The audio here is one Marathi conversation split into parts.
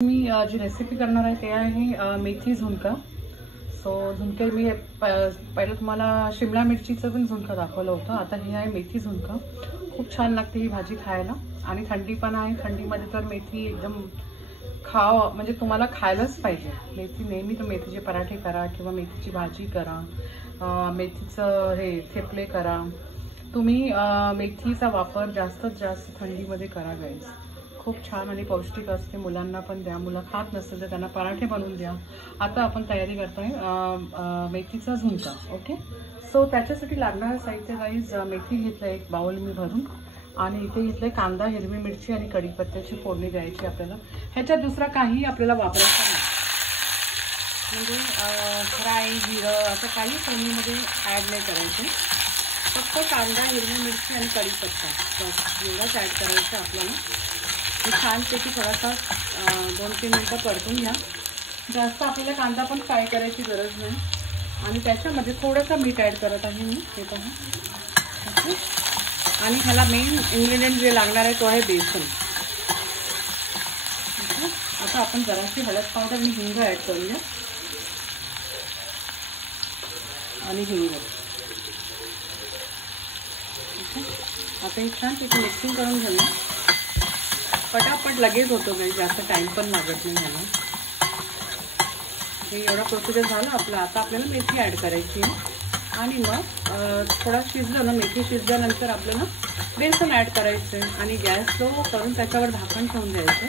मी जी रेसिपी करणार आहे ते आहे मेथी झुणका। सो झुणके मी पहिले तुम्हाला शिमला मिरचीचं पण झुणका दाखवलं होतं। आता ही आहे मेथी झुणका। खूप छान लागते ही भाजी खायला आणि थंडी पण आहे। थंडीमध्ये तर मेथी एकदम खाव म्हणजे तुम्हाला खायलाच पाहिजे मेथी। नेहमी तर मेथीचे पराठे करा किंवा मेथीची भाजी करा, मेथीचं हे थेपले करा तुम्ही। मेथीचा वापर जास्तीत जास्त थंडीमध्ये करा गाईज। खूप छान आणि पौष्टिक असते। मुलांना पण द्या, मुलं खात नसेल तर त्यांना पराठे बनवून द्या। आता आपण तयारी करतोय मेथीचा झुणका। ओके, सो त्याच्यासाठी लागणारं साहित्य गाईज, मेथी घेतलं एक बाउल मी भरून आणि इथे घेतले कांदा, हिरवी मिरची आणि कढीपत्त्याची फोडणी द्यायची आपल्याला। ह्याच्यात दुसरा काही आपल्याला वापरायचा नाही, म्हणजे फ्राय जिरं असं काही फोडणीमध्ये ॲड नाही करायचं। फक्त कांदा, हिरवी मिरची आणि कढीपत्ता एवढंच ॲड करायचं आपल्याला। छानपैकी थोडासा 2-3 मिनटं परतून घ्या। जास्त आपल्याला कांदा पण फ्राय करायची गरज नाही आणि त्याच्यामध्ये थोडंसं मीठ ॲड करत आहे मी, हे पहा। ओके, आणि ह्याला मेन इन्ग्रेडियंट जे लागणार आहे तो आहे बेसन। ओके, आता आपण जराशी हळद पावडर आणि हिंग ॲड करूया आणि हिंग। ओके, आता हे छानपैकी मिक्सिंग करून घेऊया। पटापट लगेच होतो, नाही जास्त टाइम पण लागत नाही ह्याला। हे एवढा प्रोसिजर झालं आपलं। आता आपल्याला मेथी ॲड करायची आहे आणि मग थोडा शिजलं ना, मेथी शिजल्यानंतर आपल्याला बेसन ॲड करायचं आहे आणि गॅस स्लो करून त्याच्यावर झाकण ठेवून द्यायचं।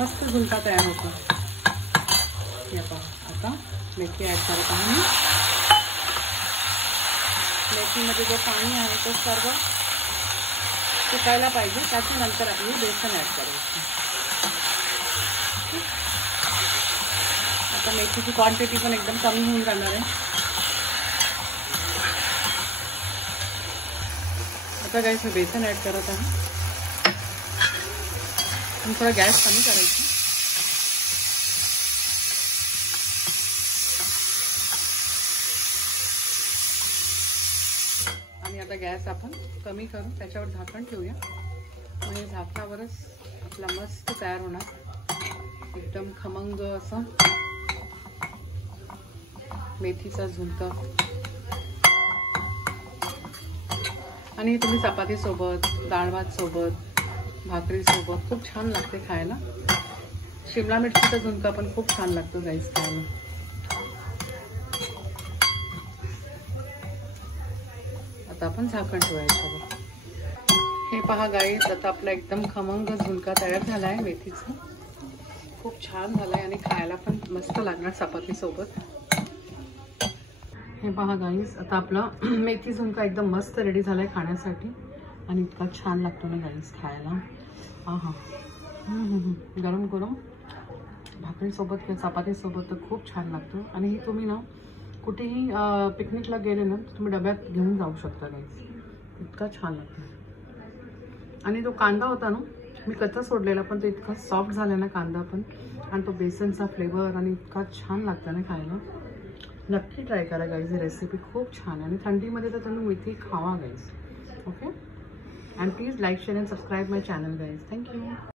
मस्त झुणका तयार होतो। हे पहा, आता मेथी ॲड करत आहे मी। मेथीमध्ये जो पाणी आहे तो सर्व सुकायला पाहिजे, त्याच्यानंतर आपली बेसन ॲड करायची। आता मेथीची क्वांटिटी पण एकदम कमी होऊन जाणार आहे। आता गाईस मी बेसन ॲड करत आहे आणि थोडा गॅस कमी करायचा। आणि आता गॅस आपण कमी करून त्याच्यावर झाकण ठेवूया म्हणजे झाकणावरच आपला मस्त तयार होणार एकदम खमंग असं मेथीचा झुणका। आणि तुम्ही चपाती सोबत, डाळ भात सोबत, भाकरी सोबत खूप छान लागते खायला। शिमला मिरचीचा झुणका पण खूप छान लागतो गाईस खायला। आता आपण झाकण ठेवायचं। हे पहा गाईस, आता आपला एकदम खमंग झुणका तयार झाला आहे मेथीचा। खूप छान झालाय आणि खायला पण मस्त लागणार चपाती सोबत। हे पहा गाईस, आता आपला मेथी झुणका एकदम मस्त रेडी झालाय खाण्यासाठी आणि इतका छान लागतो ना गाईस खायला। आहा, गरम गरम भाकरी सोबत किंवा चपाती सोबत तर खूप छान लागतो। आणि ही तुम्ही ना कुठेही पिकनिकला गेले ना तुम्ही डब्यात घेऊन जाऊ शकता गाईस, इतका छान लागतो। आणि तो कांदा होता ना मी कच्चा सोडलेला, पण तो इतका सॉफ्ट झाला ना कांदा पण, आणि तो बेसनचा फ्लेवर आणि इतका छान लागतं ना खायला। नक्की ट्राय करा गाईज, ही रेसिपी खूप छान आहे आणि थंडीमध्ये तर तुम्ही मेथी खावा guys. Okay, and please like, share and subscribe my channel guys. Thank you.